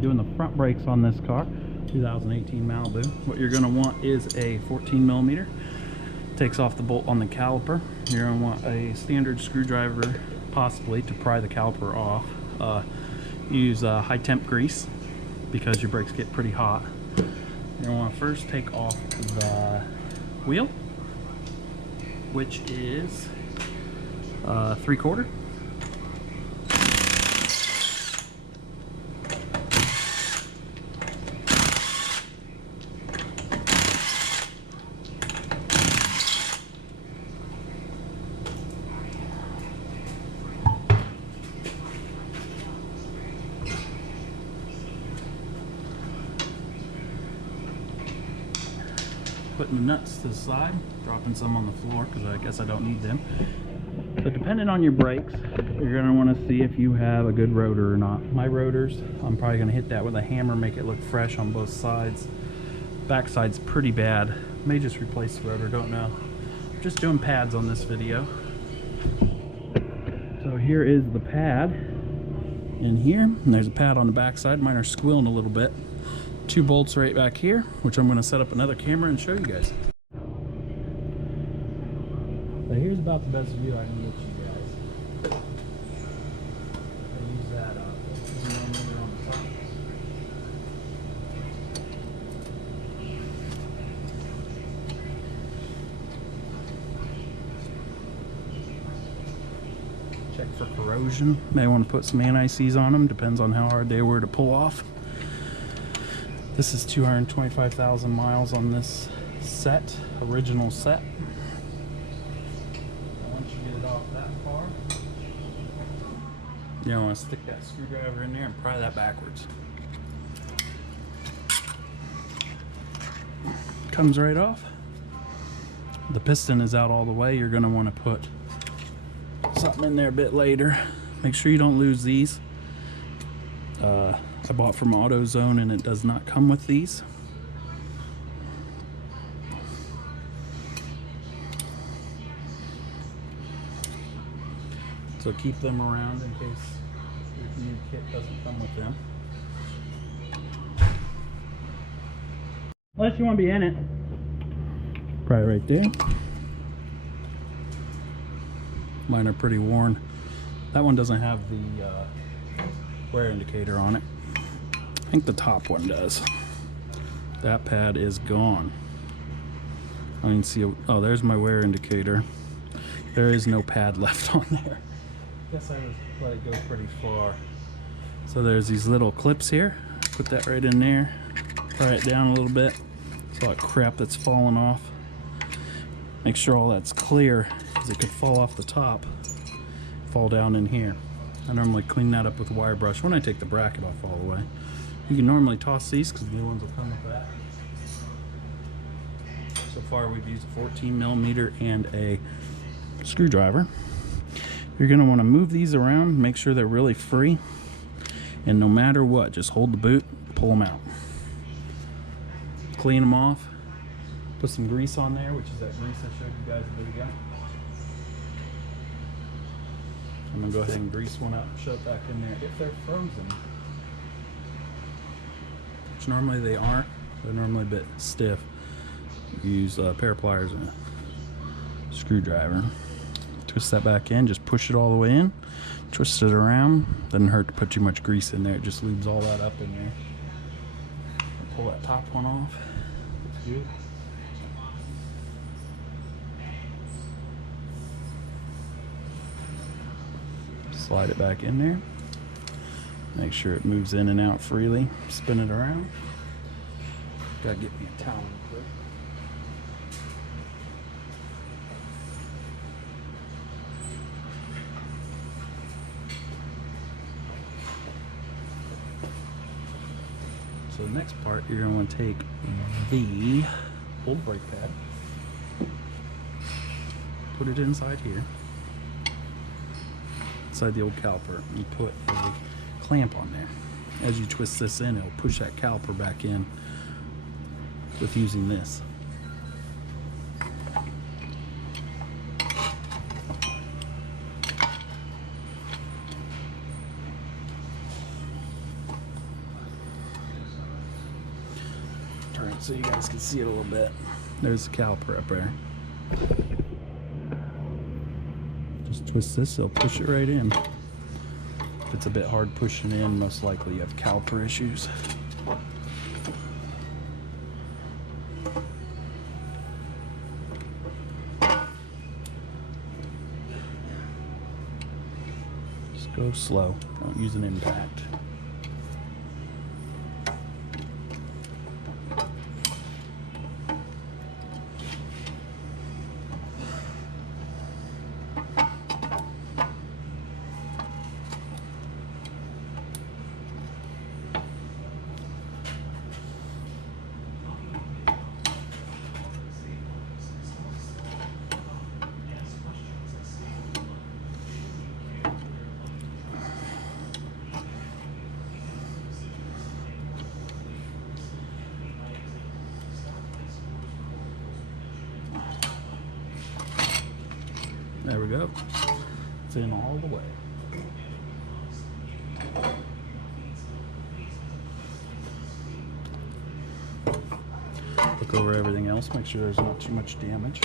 doing the front brakes on this car, 2018 Malibu. What you're going to want is a 14 millimeter. Takes off the bolt on the caliper. You're going to want a standard screwdriver, possibly, to pry the caliper off. Use high temp grease because your brakes get pretty hot. You're going to want to first take off the wheel, which is 3/4. Putting the nuts to the side, dropping some on the floor because I guess I don't need them. So depending on your brakes, you're going to want to see if you have a good rotor or not. My rotors, I'm probably going to hit that with a hammer, make it look fresh on both sides. Back side's pretty bad. May just replace the rotor, don't know. Just doing pads on this video. So here is the pad in here, and there's a pad on the back side. Mine are squealing a little bit. 2 bolts right back here, which I'm going to set up another camera and show you guys. So here's about the best view I can get you guys. I use that millimeter on the top. Check for corrosion. May want to put some anti-seize on them, depends on how hard they were to pull off. This is 225,000 miles on this set, original set. Once you get it off that far, you want to stick that screwdriver in there and pry that backwards. Comes right off. The piston is out all the way. You're going to want to put something in there a bit later. Make sure you don't lose these. I bought from AutoZone and it does not come with these. So keep them around in case your new kit doesn't come with them. Unless you want to be in it. Probably right there. Mine are pretty worn. That one doesn't have the wear indicator on it. I think the top one does. That pad is gone. I didn't see oh, there's my wear indicator. There is no pad left on there. Guess I would let it go pretty far. So there's these little clips here. Put that right in there. Pry it down a little bit. There's a lot of crap that's falling off. Make sure all that's clear, because it could fall off the top, fall down in here. I normally clean that up with a wire brush when I take the bracket off all the way. You can normally toss these because the new ones will come with that. So far we've used a 14 millimeter and a screwdriver. You're going to want to move these around, make sure they're really free, and no matter what, just hold the boot, pull them out. Clean them off, put some grease on there, which is that grease I showed you guys a bit ago. I'm going to go ahead and grease one up and shove it back in there if they're frozen. Which normally they aren't. They're normally a bit stiff. You use a pair of pliers and a screwdriver. Twist that back in, just push it all the way in. Twist it around. Doesn't hurt to put too much grease in there. It just leaves all that up in there. Pull that top one off. That's good. Slide it back in there. Make sure it moves in and out freely. Spin it around. Gotta get me a towel real quick. So the next part, you're going to take the old brake pad, put it inside here, inside the old caliper, and you put a clamp on there. As you twist this in, it'll push that caliper back in with using this. print so you guys can see it a little bit. There's the caliper up there. Just twist this, it'll push it right in. If it's a bit hard pushing in, most likely you have caliper issues. Just go slow, don't use an impact. There we go. It's in all the way. Look over everything else, make sure there's not too much damage.